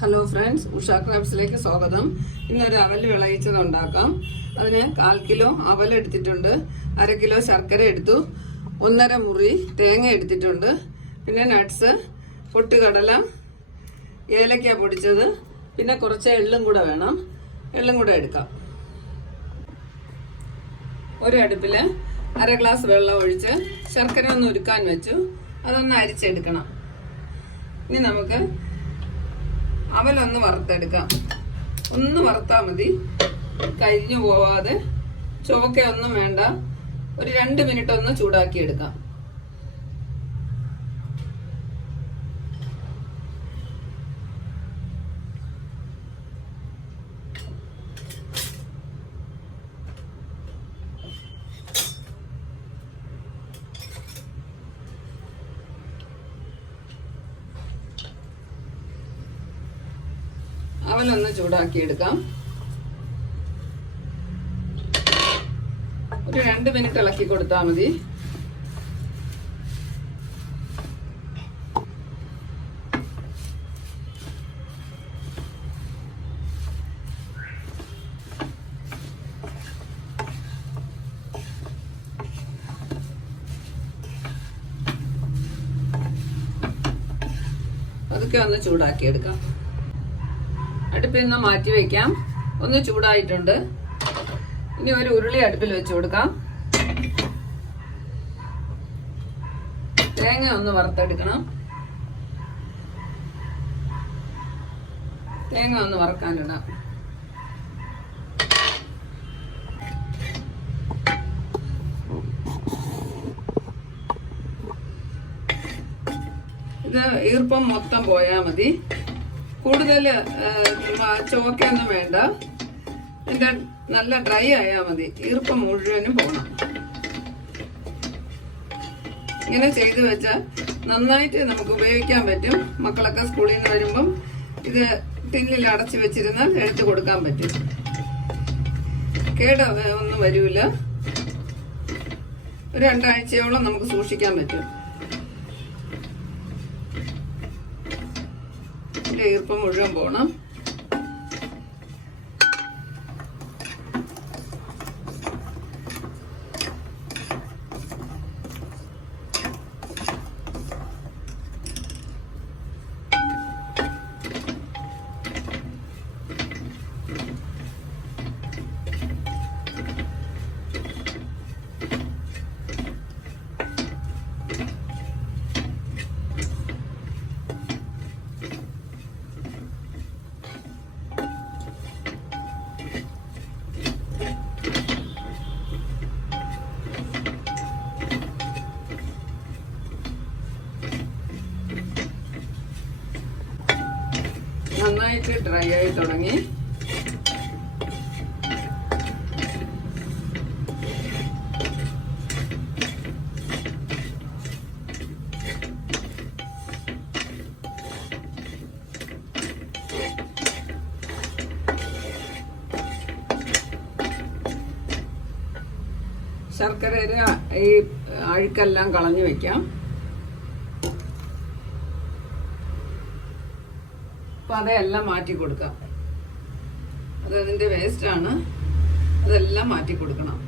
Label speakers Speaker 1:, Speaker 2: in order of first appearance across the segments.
Speaker 1: Hello friends Usha ക്രാബ്സിലേക്ക് സ്വാഗതം. ഇന്നൊരു അവൽ വിളയിച്ചത് ഉണ്ടാക്കാം. അതിന് കാൽ കിലോ അവൽ എടുത്തിട്ടുണ്ട്. അര കിലോ ശർക്കര എടുത്തു. ഒന്നര മുറി തേങ്ങ എടുത്തിട്ടുണ്ട്. പിന്നെ നട്ട്സ് പൊട്ടുകടല ഏലക്ക പൊടിച്ചത്. പിന്നെ കുറച്ച് എള്ളും കൂടെ വേണം. എള്ളും കൂടെ എടുക്കാം. ഒരടുപ്പിൽ അര ഗ്ലാസ് വെള്ളം ഒഴിച്ച് ശർക്കര ഒന്ന് ഉരുക്കാൻ വെച്ചു. അതൊന്ന് അരിച്ചെടുക്കണം. ഇനി നമുക്ക് അവലൊന്ന് വറുത്തെടുക്കാം. ഒന്ന് വറുത്താൽ മതി. കരിഞ്ഞു പോവാതെ ചുവക്കൊന്നും വേണ്ട. ഒരു രണ്ട് മിനിറ്റ് ഒന്ന് ചൂടാക്കി അവലൊന്ന് ചൂടാക്കി എടുക്കാം ഒരു രണ്ട് മിനിറ്റ് ഇളക്കി കൊടുത്താൽ മതി. അതൊക്കെ ഒന്ന് ചൂടാക്കി എടുക്കാം അടുപ്പിൽ നിന്ന് മാറ്റി വെക്കാം. ഒന്ന് ചൂടായിട്ടുണ്ട്. ഇനി ഒരു ഉരുളി അടുപ്പിൽ വെച്ച് കൊടുക്കാം. തേങ്ങ ഒന്ന് വറുത്തെടുക്കണം. തേങ്ങ ഒന്ന് വറക്കാനിടാം. ഇത് ഈർപ്പം മൊത്തം പോയാൽ മതി. കൂടുതൽ ചോക്കൊന്നും വേണ്ട. എന്റെ നല്ല ഡ്രൈ ആയാൽ മതി. ഈർപ്പം മുഴുവനും പോകണം ഇങ്ങനെ ചെയ്തു വെച്ചാൽ നന്നായിട്ട് നമുക്ക് ഉപയോഗിക്കാൻ പറ്റും. മക്കളൊക്കെ സ്കൂളിൽ നിന്ന് വരുമ്പം ഇത് ടിന്നിൽ അടച്ചു വെച്ചിരുന്നാൽ എടുത്തു കൊടുക്കാൻ പറ്റും. കേട ഒന്നും വരൂല. ഒരു രണ്ടാഴ്ചയോളം നമുക്ക് സൂക്ഷിക്കാൻ പറ്റും. ഇതിന്റെ ഈർപ്പം മുഴുവൻ പോകണം നന്നായിട്ട് ഡ്രൈ ആയി തുടങ്ങി. ശർക്കരയുടെ ഈ അഴുക്കെല്ലാം കളഞ്ഞു വെക്കാം. അപ്പൊ അതെല്ലാം മാറ്റി കൊടുക്കാം. അത് വേസ്റ്റ് ആണ്. അതെല്ലാം മാറ്റി കൊടുക്കണം.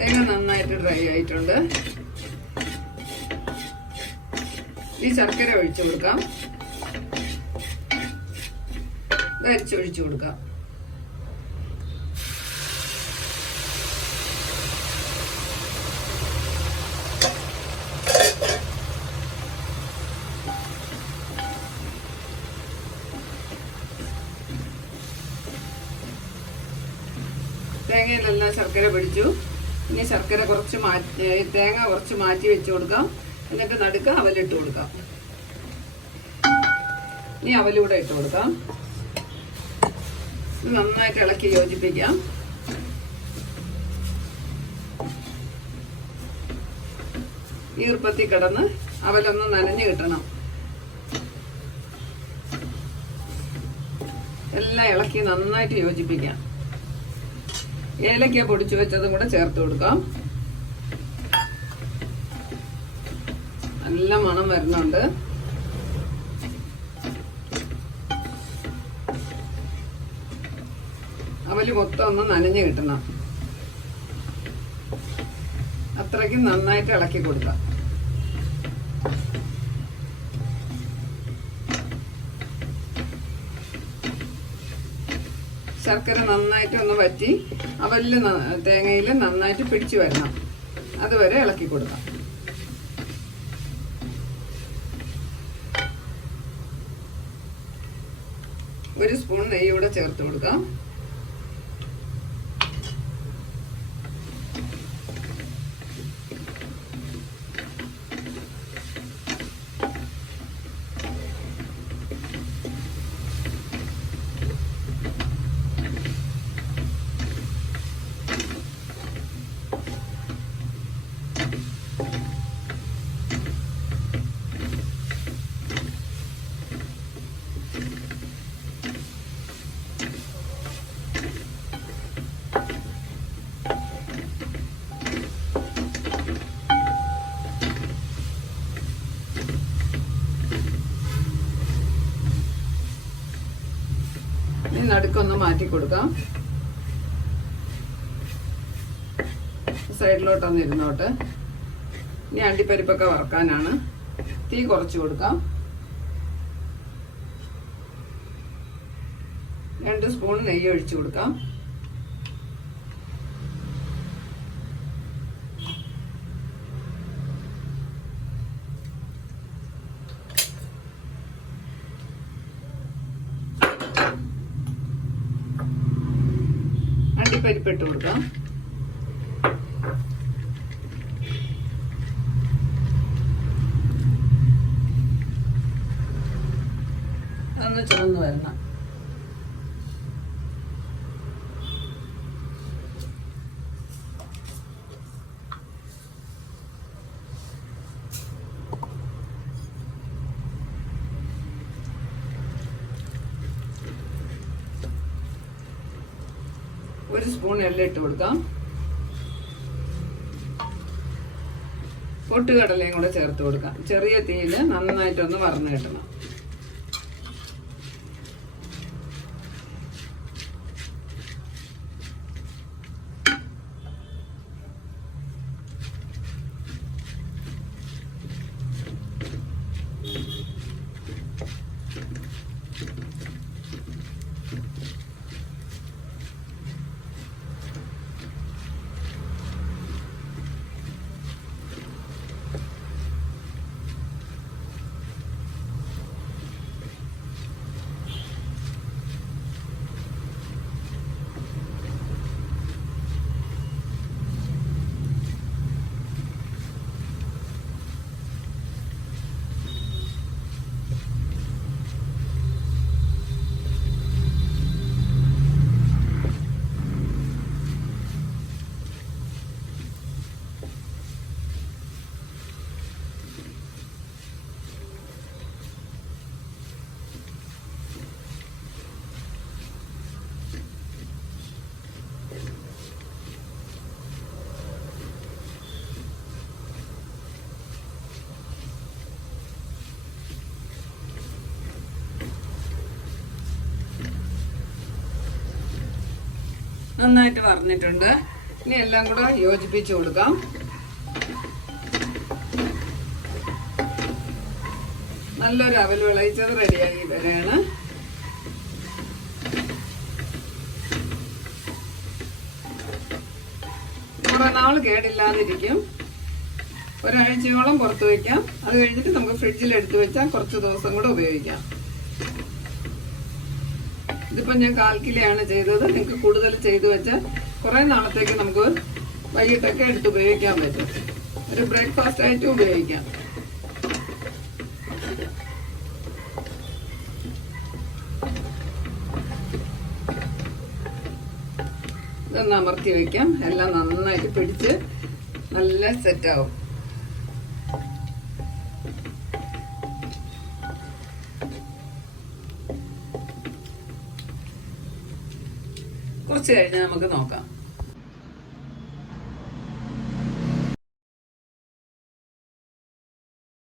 Speaker 1: തേങ്ങ നന്നായിട്ട് ഡ്രൈ ആയിട്ടുണ്ട്. ഈ ശർക്കര ഒഴിച്ചു കൊടുക്കാം. ഇത് അരിച്ചൊഴിച്ചു കൊടുക്കാം. തേങ്ങയിലെല്ലാം ശർക്കര പിടിച്ചു. ഇനി ശർക്കര കുറച്ച് മാറ്റി തേങ്ങ കുറച്ച് മാറ്റി വെച്ച് കൊടുക്കാം. എന്നിട്ട് നടുക്ക് അവലിട്ട് കൊടുക്കാം. ഇനി അവലൂടെ ഇട്ട് കൊടുക്കാം. നന്നായിട്ട് ഇളക്കി യോജിപ്പിക്കാം. ഈർപ്പത്തി കിടന്ന് അവലൊന്ന് നനഞ്ഞു കിട്ടണം. എല്ലാം ഇളക്കി നന്നായിട്ട് യോജിപ്പിക്കാം. ഏലക്ക പൊടിച്ചു വെച്ചതും കൂടെ ചേർത്ത് കൊടുക്കാം. നല്ല മണം വരുന്നുണ്ട്. അവൽ മൊത്തം ഒന്ന് നനഞ്ഞു കിട്ടണം. അത്രയ്ക്ക് നന്നായിട്ട് ഇളക്കി കൊടുക്കാം. ശർക്കര നന്നായിട്ട് ഒന്ന് വറ്റി അവലിൽ തേങ്ങയിൽ നന്നായിട്ട് പിടിച്ചു വരണം. അതുവരെ ഇളക്കി കൊടുക്കാം. ഒരു സ്പൂൺ നെയ്യൂടെ ചേർത്ത് കൊടുക്കാം ഇനി നടുക്കൊന്ന് മാറ്റി കൊടുക്കാം. സൈഡിലോട്ടൊന്ന് ഇരുന്നോട്ട്. ഇനി അണ്ടിപ്പരിപ്പൊക്കെ വറക്കാനാണ്. തീ കുറച്ച് കൊടുക്കാം. രണ്ട് സ്പൂൺ നെയ്യ് ഒഴിച്ചു കൊടുക്കാം. അണ്ടിപ്പരിപ്പ് ഇട്ട് കൊടുക്കാം. ഒന്ന് ചുവന്ന് വരണം. ഒരു സ്പൂൺ എല്ലാം ഇട്ട് കൊടുക്കാം. പൊട്ടുകടലയും കൂടെ ചേർത്ത് കൊടുക്കാം. ചെറിയ തീയിൽ നന്നായിട്ടൊന്ന് വറന്ന് കിട്ടണം. നന്നായിട്ട് വറന്നിട്ടുണ്ട്. ഇനി എല്ലാം കൂടെ യോജിപ്പിച്ച് കൊടുക്കാം. നല്ലൊരു അവൽ വിളയിച്ചത് റെഡിയായി വരെയാണ് കുറെ നാൾ കേടില്ലാതിരിക്കും. ഒരാഴ്ചയോളം പുറത്ത് വയ്ക്കാം. അത് കഴിഞ്ഞിട്ട് നമുക്ക് ഫ്രിഡ്ജിൽ എടുത്തു വെച്ചാൽ കുറച്ച് ദിവസം കൂടെ ഉപയോഗിക്കാം. ഇതിപ്പോ ഞാൻ കാൽ കിലോയാണ് ചെയ്തത്. നിങ്ങൾക്ക് കൂടുതൽ ചെയ്തു വെച്ചാൽ കുറെ നാളത്തേക്ക് നമുക്ക് വൈകിട്ടൊക്കെ എടുത്ത് ഉപയോഗിക്കാൻ പറ്റും. ഒരു ബ്രേക്ക്ഫാസ്റ്റ് ആയിട്ടും ഉപയോഗിക്കാം. ഇതൊന്ന് അമർത്തി വെക്കാം. എല്ലാം നന്നായിട്ട് പിടിച്ച് നല്ല സെറ്റാവും കുറച്ച് കഴിഞ്ഞ് നമുക്ക് നോക്കാം.